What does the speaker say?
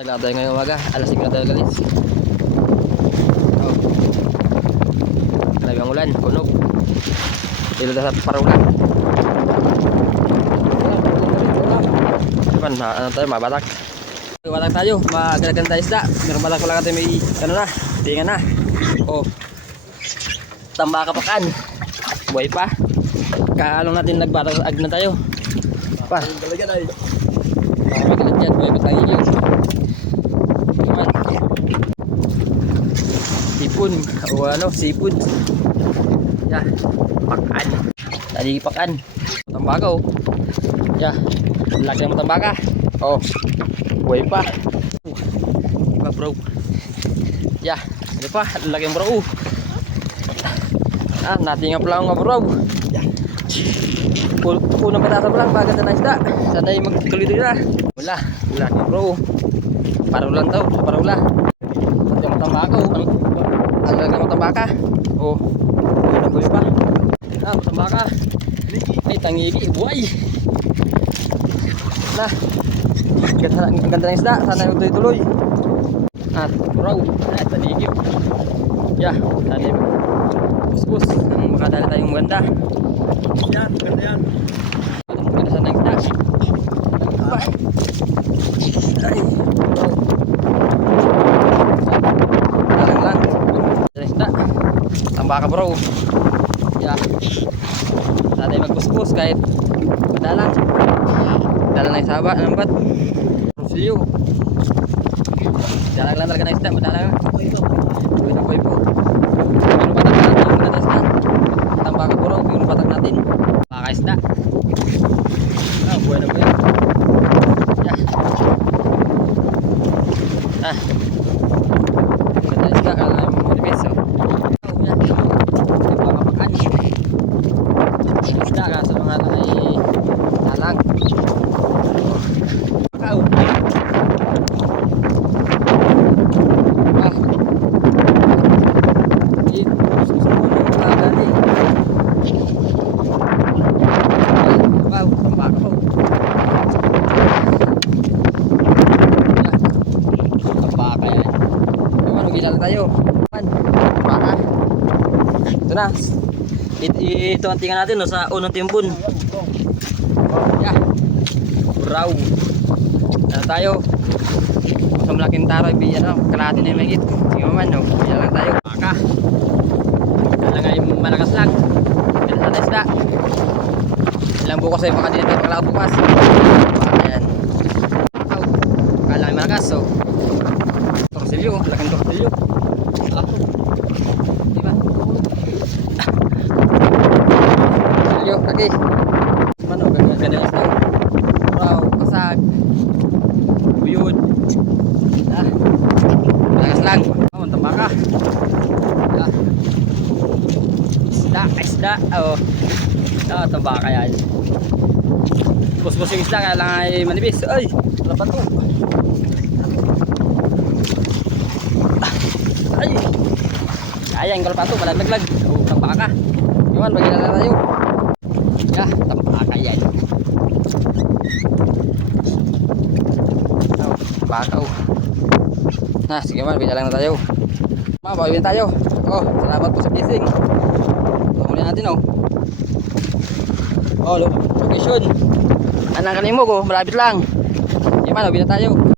Naglakad tayo ngayong umaga, alas 5 na tayo galis. Oh. Talagang ulan, kunog. Dito sa Parula. Diba, ano tayo, mabatak. Mabatak tayo, magalagan tayo isda. Meron batak pala natin may, ano na, tingan na. Oh. Tambaka pakan. Buhay pa. Kaalong natin nagbatak sa agna tayo. Pa. Talaga na eh. Magalit yan, buhay pa tayo yun. Sipon o ano, sipon. Yeah, pakan. Tadi pakan. Tambaka oh. Yeah, laki ng tambaka. Oh, buhay pa. Diba bro? Yeah, di pa, laki ng bro. Ah, natingap lang nga bro. Yeah. Unang patasa pa lang, baganda na isda. Sana'y magtuloy-tuloy na. Wala ni bro. Parulan tau, parula. Pati ang tambaka oh. Ang laki ng tambaka. Oh, buhay pa. Ah, tambaka. Ay, tangigi, buhay. Nah, ganda ng isda. Sana yung tuloy-tuloy. At bro, tanigip. Yeah, tanigip. Bus-bus. Ang makadali tayong maganda. Yan, maganda yan. Maganda sana ng isda. Ba? Ay, bro. Lang. Isda. Tambaka bro. Yeah. Sana yung magbus-bus kahit madalang. Dala na yung saba, nambat. Rosilyo. Dalang lang talaga na isda, madalang. Buhay po. Yung patak natin, yung maganda isda. Tambaka bro, yung patak natin. Baka isda. Ah, buhay na buhay. Yeah. Ah. Maganda isda, kala yung manipis. Oh. Yeah. Baka pakan. Isda, kaso mga lang ay dalang. Bakaw. Tayo. Baka. Ito na. Ito ang tingnan natin no, sa unang timpon. Yeah. Buraw. Ano tayo? Sa malaking taro, ano, kalahati na yung mahigit. Sige man, no? Yan lang tayo. Baka. Yan lang yung malakas lang. Yan sa isda. Ilang bukas ay baka din natin pagkalakot bukas. Ayan. Kala yung malakas, so. Torsilyo, laking torsilyo. Ako. Diba? Torsilyo, lagi. Mano, ganda yung isda. Wow, pasag. Buyod. Ah. Malakas lang. Oh, tambaka. Ah. Isda. Oh. Ah, tambaka yan. Bus-bus yung isda, kaya lang ay manipis. Ay, wala pa to. Ay. Ayan, kalau pato, malaglag. Oh, tambaka. Iwan, magiging na tayo. Ya, tambaka yan. Oh, tambaka oh. Nah, sige man, bigyan lang na tayo. Mabawin tayo. Oh, salamat po sa kissing. Tumuli natin oh. Oh, location. Anang kanimo ko, malapit lang. Sige man, bigyan tayo.